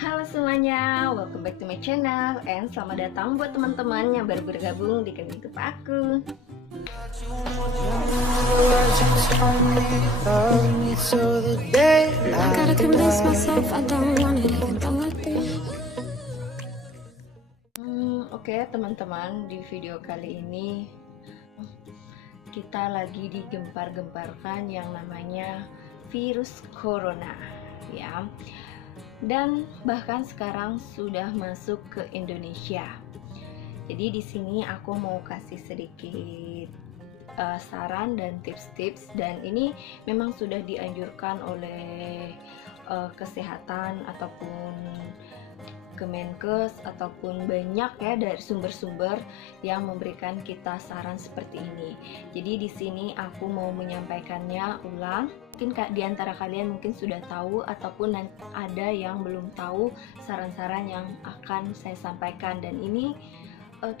Halo semuanya, welcome back to my channel and selamat datang buat teman-teman yang baru bergabung di channel YouTube aku. Oke, teman-teman, di video kali ini kita lagi digempar-gemparkan yang namanya virus corona, ya. Dan bahkan sekarang sudah masuk ke Indonesia. Jadi di sini aku mau kasih sedikit saran dan tips-tips, dan ini memang sudah dianjurkan oleh kesehatan ataupun Kemenkes ataupun banyak ya dari sumber-sumber yang memberikan kita saran seperti ini. Jadi di sini aku mau menyampaikannya ulang. Mungkin di antara kalian mungkin sudah tahu ataupun ada yang belum tahu saran-saran yang akan saya sampaikan, dan ini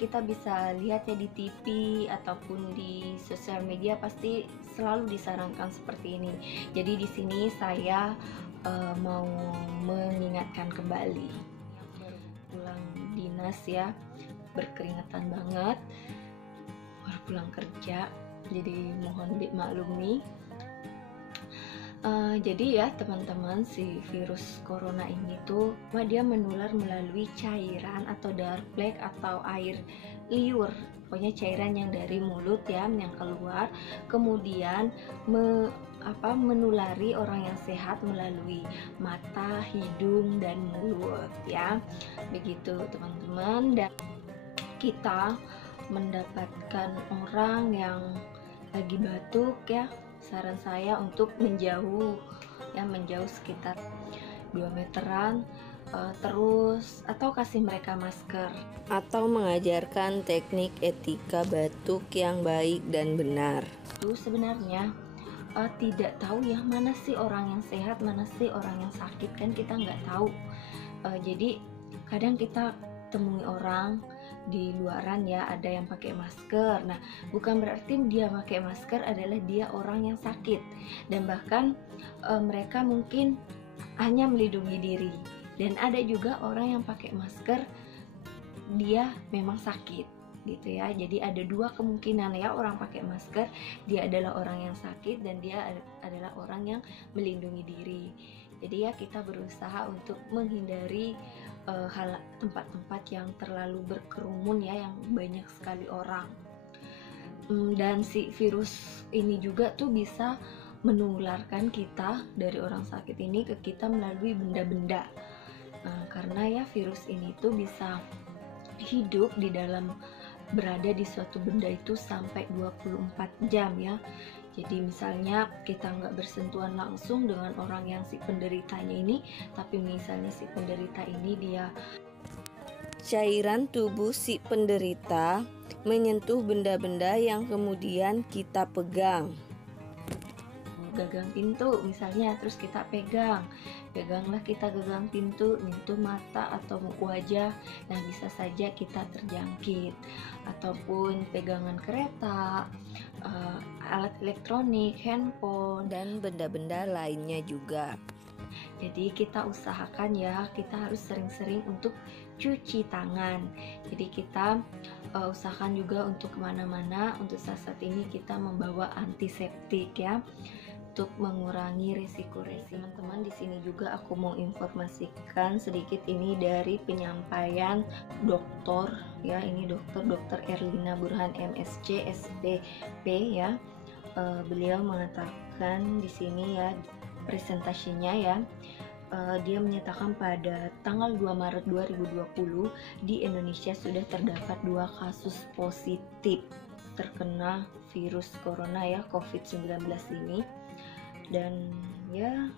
kita bisa lihat ya di TV ataupun di sosial media pasti selalu disarankan seperti ini. Jadi di sini saya mau mengingatkan kembali pulang dinas ya, berkeringatan banget, baru pulang kerja, jadi mohon dimaklumi. Jadi ya teman-teman, si virus corona ini tuh dia menular melalui cairan atau dark atau air liur, pokoknya cairan yang dari mulut ya yang keluar, kemudian menulari orang yang sehat melalui mata, hidung, dan mulut ya. Begitu teman-teman. Dan kita mendapatkan orang yang lagi batuk ya, saran saya untuk menjauh sekitar 2 meteran, terus atau kasih mereka masker atau mengajarkan teknik etika batuk yang baik dan benar. Itu sebenarnya tidak tahu ya mana sih orang yang sehat, mana sih orang yang sakit, kan kita nggak tahu. Jadi kadang kita temui orang di luaran ya, ada yang pakai masker. Nah, bukan berarti dia pakai masker adalah dia orang yang sakit, dan bahkan mereka mungkin hanya melindungi diri. Dan ada juga orang yang pakai masker dia memang sakit gitu ya. Jadi ada dua kemungkinan ya, orang pakai masker dia adalah orang yang sakit dan dia adalah orang yang melindungi diri. Jadi ya kita berusaha untuk menghindari tempat-tempat yang terlalu berkerumun ya, yang banyak sekali orang. Dan si virus ini juga tuh bisa menularkan kita dari orang sakit ini ke kita melalui benda-benda. Karena ya virus ini tuh bisa hidup di dalam, berada di suatu benda itu sampai 24 jam ya. Jadi misalnya kita nggak bersentuhan langsung dengan orang yang si penderitanya ini, tapi misalnya si penderita ini dia cairan tubuh si penderita menyentuh benda-benda yang kemudian kita pegang. Gagang pintu misalnya, terus kita peganglah kita gagang pintu, menyentuh mata atau wajah, nah bisa saja kita terjangkit. Ataupun pegangan kereta, alat elektronik, handphone, dan benda-benda lainnya juga. Jadi kita usahakan ya, kita harus sering-sering untuk cuci tangan. Jadi kita usahakan juga untuk kemana-mana, untuk saat ini kita membawa antiseptik ya, untuk mengurangi risiko. Teman-teman, di sini juga aku mau informasikan sedikit ini dari penyampaian dokter ya, ini dokter Erlina Burhan MSc SPP ya. Beliau mengatakan di sini ya, presentasinya ya, dia menyatakan pada tanggal 2 Maret 2020 di Indonesia sudah terdapat 2 kasus positif terkena virus corona ya, COVID-19 ini. Dan ya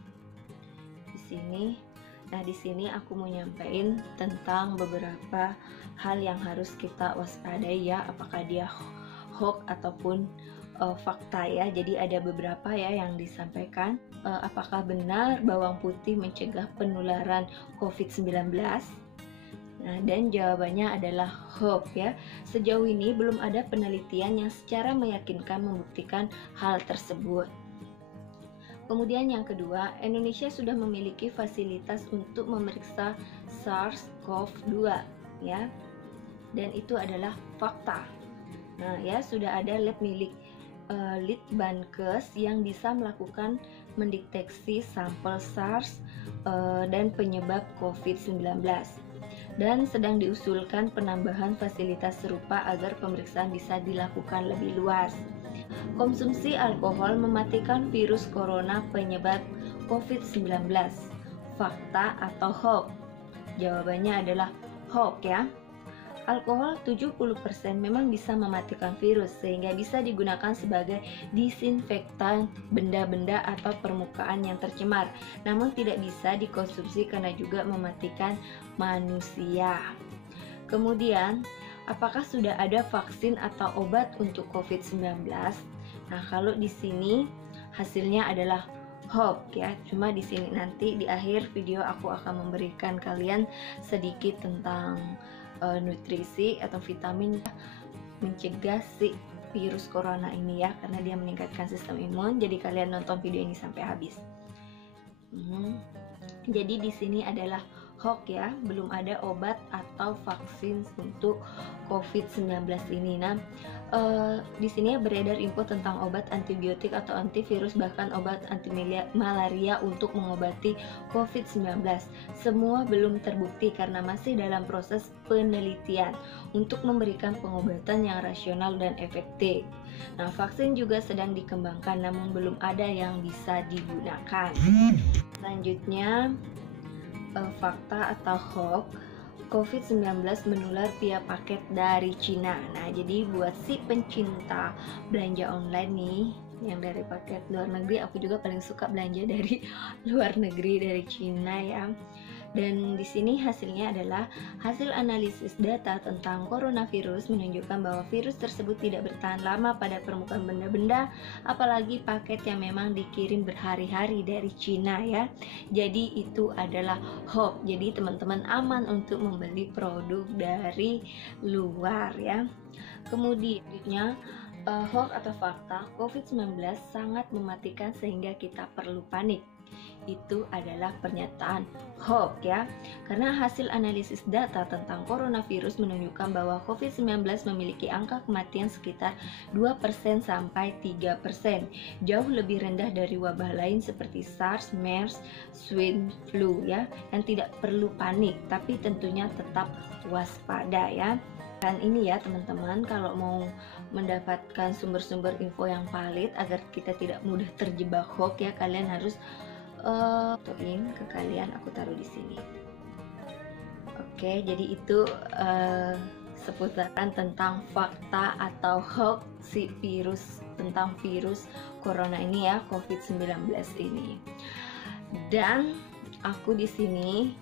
di sini aku mau nyampein tentang beberapa hal yang harus kita waspadai ya, apakah dia hoax ataupun fakta ya. Jadi ada beberapa ya yang disampaikan. Apakah benar bawang putih mencegah penularan COVID-19? Nah, dan jawabannya adalah hoax ya. Sejauh ini belum ada penelitian yang secara meyakinkan membuktikan hal tersebut. Kemudian yang kedua, Indonesia sudah memiliki fasilitas untuk memeriksa SARS-CoV-2 ya. Dan itu adalah fakta. Nah, ya sudah ada lab milik Litbangkes yang bisa melakukan mendeteksi sampel SARS dan penyebab COVID-19. Dan sedang diusulkan penambahan fasilitas serupa agar pemeriksaan bisa dilakukan lebih luas. Konsumsi alkohol mematikan virus corona penyebab COVID-19. Fakta atau hoax? Jawabannya adalah hoax ya. Alkohol 70% memang bisa mematikan virus sehingga bisa digunakan sebagai disinfektan benda-benda atau permukaan yang tercemar. Namun tidak bisa dikonsumsi karena juga mematikan manusia. Kemudian, apakah sudah ada vaksin atau obat untuk COVID-19? Nah, kalau di sini hasilnya adalah hoax ya. Cuma di sini nanti di akhir video aku akan memberikan kalian sedikit tentang nutrisi atau vitamin mencegah si virus corona ini ya, karena dia meningkatkan sistem imun. Jadi kalian nonton video ini sampai habis. Jadi di sini adalah hoax ya, belum ada obat atau vaksin untuk COVID-19 ini. Nah, di sini beredar info tentang obat antibiotik atau antivirus, bahkan obat anti malaria untuk mengobati COVID-19. Semua belum terbukti karena masih dalam proses penelitian untuk memberikan pengobatan yang rasional dan efektif. Nah, vaksin juga sedang dikembangkan namun belum ada yang bisa digunakan. Selanjutnya, fakta atau hoax, COVID-19 menular via paket dari Cina. Nah, jadi buat si pencinta belanja online nih, yang dari paket luar negeri, aku juga paling suka belanja dari luar negeri, dari Cina ya. Dan di sini hasilnya adalah hasil analisis data tentang coronavirus menunjukkan bahwa virus tersebut tidak bertahan lama pada permukaan benda-benda, apalagi paket yang memang dikirim berhari-hari dari Cina ya. Jadi itu adalah hoax. Jadi teman-teman aman untuk membeli produk dari luar ya. Kemudian hoax atau fakta, COVID-19 sangat mematikan sehingga kita perlu panik. Itu adalah pernyataan hoax ya, karena hasil analisis data tentang coronavirus menunjukkan bahwa COVID-19 memiliki angka kematian sekitar 2% sampai 3%, jauh lebih rendah dari wabah lain seperti SARS, MERS, swine flu ya, yang tidak perlu panik tapi tentunya tetap waspada ya. Dan ini ya teman-teman, kalau mau mendapatkan sumber-sumber info yang valid agar kita tidak mudah terjebak hoax ya, kalian harus fotoin ke kalian, aku taruh di sini. Oke, jadi itu seputaran tentang fakta atau hoax si virus, tentang virus corona ini ya, COVID-19 ini. Dan aku di sini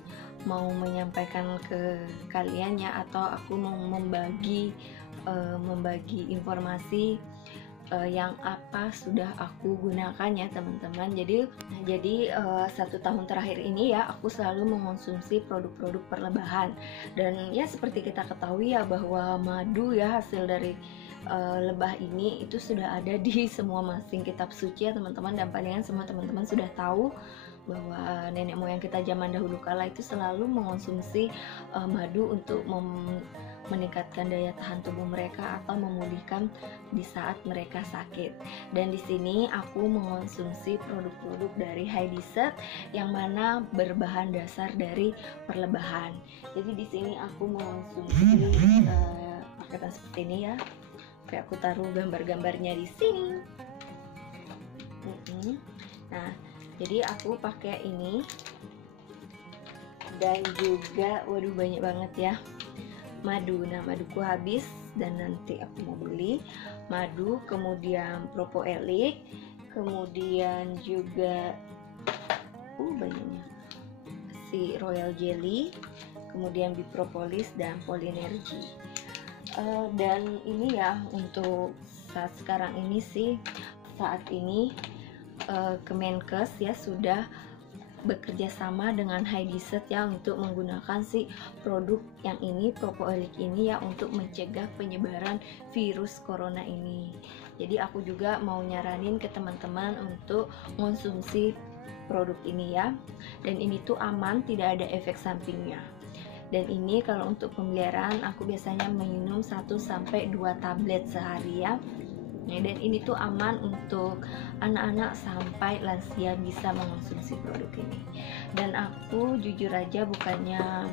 mau menyampaikan ke kalian ya, atau aku mau membagi informasi yang apa sudah aku gunakan ya teman-teman. Jadi 1 tahun terakhir ini ya, aku selalu mengonsumsi produk-produk perlebahan. Dan ya seperti kita ketahui ya, bahwa madu ya, hasil dari lebah ini itu sudah ada di semua masing kitab suci ya teman-teman. Dan palingan semua teman-teman sudah tahu bahwa nenek moyang kita zaman dahulu kala itu selalu mengonsumsi madu untuk meningkatkan daya tahan tubuh mereka atau memulihkan di saat mereka sakit. Dan di sini aku mengonsumsi produk-produk dari Heidisert yang mana berbahan dasar dari perlebahan. Jadi di sini aku mengonsumsi paketan seperti ini ya. Oke, aku taruh gambar-gambarnya di sini. Nah, jadi aku pakai ini, dan juga waduh banyak banget ya madu. Nah, maduku habis dan nanti aku mau beli madu, kemudian propoelik, kemudian juga banyaknya si royal jelly, kemudian bipropolis dan polinergy. Dan ini ya untuk saat sekarang ini sih, saat ini Kemenkes ya sudah bekerja sama dengan High Desert ya untuk menggunakan si produk yang ini, Propolis ini ya, untuk mencegah penyebaran virus corona ini. Jadi aku juga mau nyaranin ke teman-teman untuk mengonsumsi produk ini ya. Dan ini tuh aman, tidak ada efek sampingnya. Dan ini kalau untuk pemeliharaan aku biasanya minum 1-2 tablet sehari ya. Dan ini tuh aman untuk anak-anak sampai lansia bisa mengonsumsi produk ini. Dan aku jujur aja bukannya,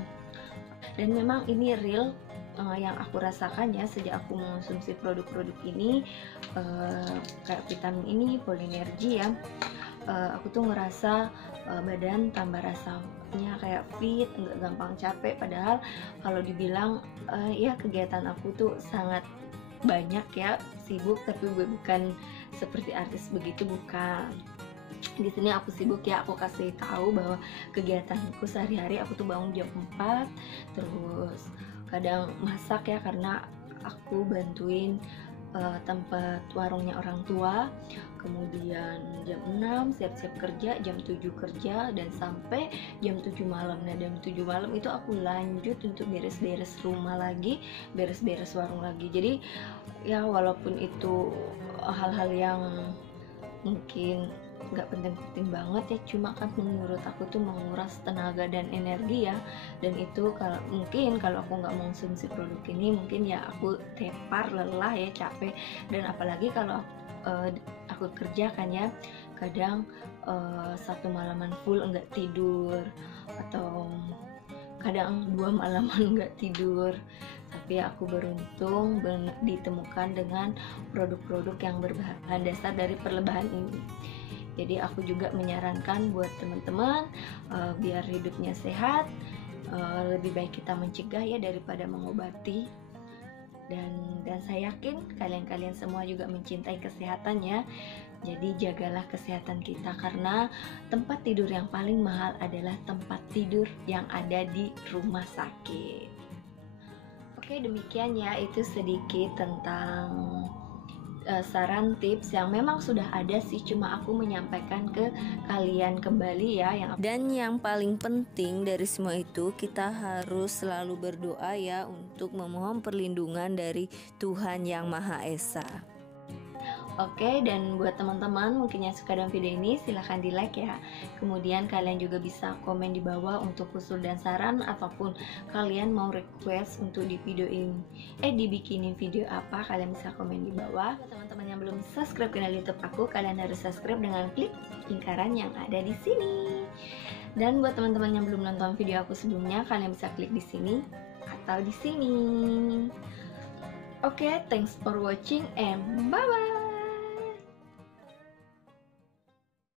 dan memang ini real yang aku rasakan ya sejak aku mengonsumsi produk-produk ini, kayak vitamin ini, Polinergy ya. Aku tuh ngerasa badan tambah rasanya kayak fit, nggak gampang capek. Padahal kalau dibilang ya kegiatan aku tuh sangat banyak ya, sibuk, tapi bukan seperti artis begitu, bukan. Di sini aku sibuk ya, aku kasih tahu bahwa kegiatanku sehari-hari aku tuh bangun jam 4, terus kadang masak ya karena aku bantuin tempat warungnya orang tua. Kemudian jam 6 siap-siap kerja, jam 7 kerja, dan sampai jam 7 malam. Nah, jam 7 malam itu aku lanjut untuk beres-beres rumah lagi, beres-beres warung lagi. Jadi ya walaupun itu hal-hal yang mungkin nggak penting-penting banget ya, cuma kan menurut aku tuh menguras tenaga dan energi ya. Dan itu kalau aku nggak mengonsumsi produk ini, mungkin ya aku tepar, lelah ya, capek. Dan apalagi kalau aku kerja kan ya, kadang satu malaman full nggak tidur, atau kadang 2 malaman nggak tidur. Tapi aku beruntung ditemukan dengan produk-produk yang berbahan dasar dari perlebahan ini. Jadi aku juga menyarankan buat teman-teman biar hidupnya sehat, lebih baik kita mencegah ya daripada mengobati. Dan saya yakin kalian semua juga mencintai kesehatan ya. Jadi jagalah kesehatan kita, karena tempat tidur yang paling mahal adalah tempat tidur yang ada di rumah sakit. Oke, demikian ya, itu sedikit tentang saran tips yang memang sudah ada sih, cuma aku menyampaikan ke kalian kembali ya. Dan yang paling penting dari semua itu, kita harus selalu berdoa ya untuk memohon perlindungan dari Tuhan Yang Maha Esa. Oke, dan buat teman-teman mungkin yang suka dengan video ini, silahkan di like ya. Kemudian kalian juga bisa komen di bawah untuk usul dan saran, ataupun kalian mau request untuk dibikinin video apa, kalian bisa komen di bawah. Buat teman-teman yang belum subscribe channel YouTube aku, kalian harus subscribe dengan klik lingkaran yang ada di sini. Dan buat teman-teman yang belum nonton video aku sebelumnya, kalian bisa klik di sini atau di sini. Oke, thanks for watching and bye bye.